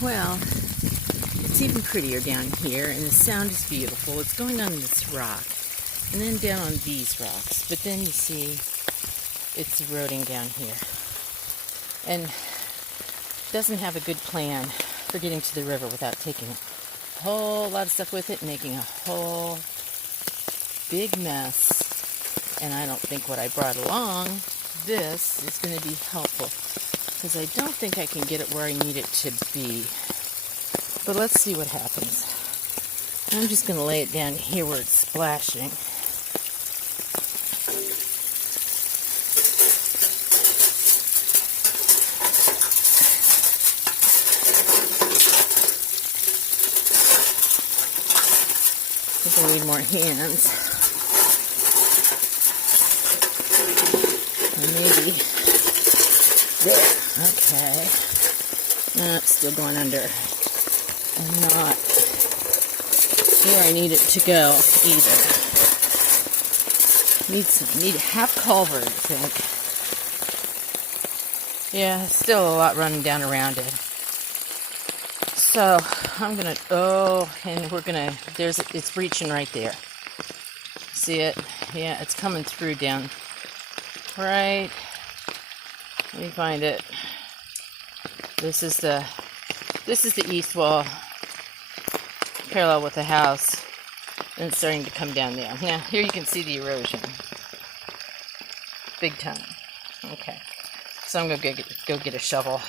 Well, it's even prettier down here, and the sound is beautiful. It's going on this rock, and then down on these rocks. But then you see it's eroding down here. And doesn't have a good plan for getting to the river without taking a whole lot of stuff with it, making a whole big mess. And I don't think what I brought along, this, is going to be helpful, because I don't think I can get it where I need it to be. But let's see what happens. I'm just going to lay it down here where it's splashing. I think I need more hands. Or maybe there. Okay. No, it's still going under. I'm not where I need it to go either. Need a half culvert, I think. Yeah, still a lot running down around it. So I'm gonna, and we're gonna, it's reaching right there. See it? Yeah, it's coming through down. Right. Let me find it. This is the east wall, parallel with the house, and it's starting to come down there. Now, here you can see the erosion. Big time. Okay. So I'm gonna go get a shovel.